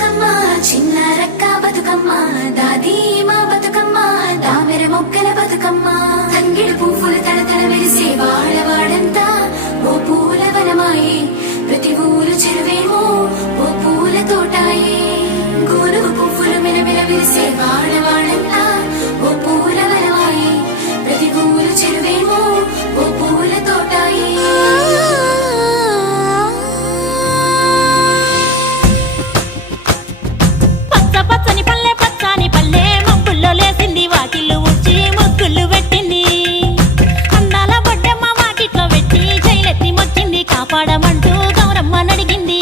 బతుకమ్మ చిన్న రక్క బతుకమ్మ దాది మా బతుకమ్మ దామెర మొక్కల బతుకమ్మ తంగిడి పువ్వులు తడతడ మెరిసే వాడవాడంతా ఓ పూల వనమాయే ప్రతి ఊరు చెరువేమో ఓ పూల తోటాయే గోనుగు పువ్వులు మెలమెల మెరిసే వాడవాడంతా ఓ పూల వనమాయే ప్రతి ఊరు చెరువేమో ఓ పూల తోటాయే కాపాడమంటూ గౌరమ్మ నడిగింది.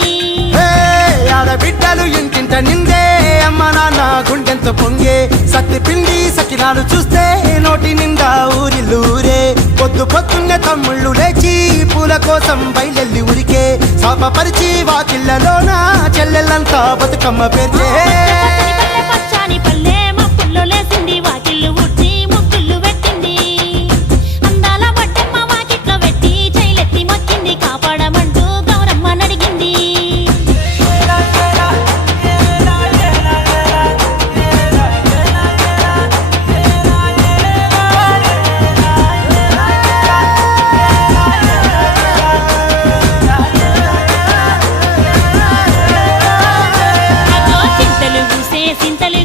ఆడబిడ్డలు ఇంటింట నిందే అమ్మ నాన్న గుండెంత పొంగే సత్తి పిండి సకినాలు చూస్తే నోటి నిండా ఊరిల్లూరే పొద్దు పొద్దున్నే తమ్ముళ్ళు లేచి పూల కోసం బయలెల్లి ఉరికే శాపపరిచి వాకిళ్లలోన చెల్లెళ్ళంతా బతుకమ్మ పేర్చే పచ్చాని పల్లె మప్పుల్లో లేసింది వాకిళ్ళు ఊడ్చి ముగ్గుళ్ళు పెట్టింది. అందాల బొడ్డమ్మ వాకిట్లో పెట్టి చైలెత్తి మొక్కింది కాపాడమంటూ గౌరమ్మ నడిగింది. చింతలు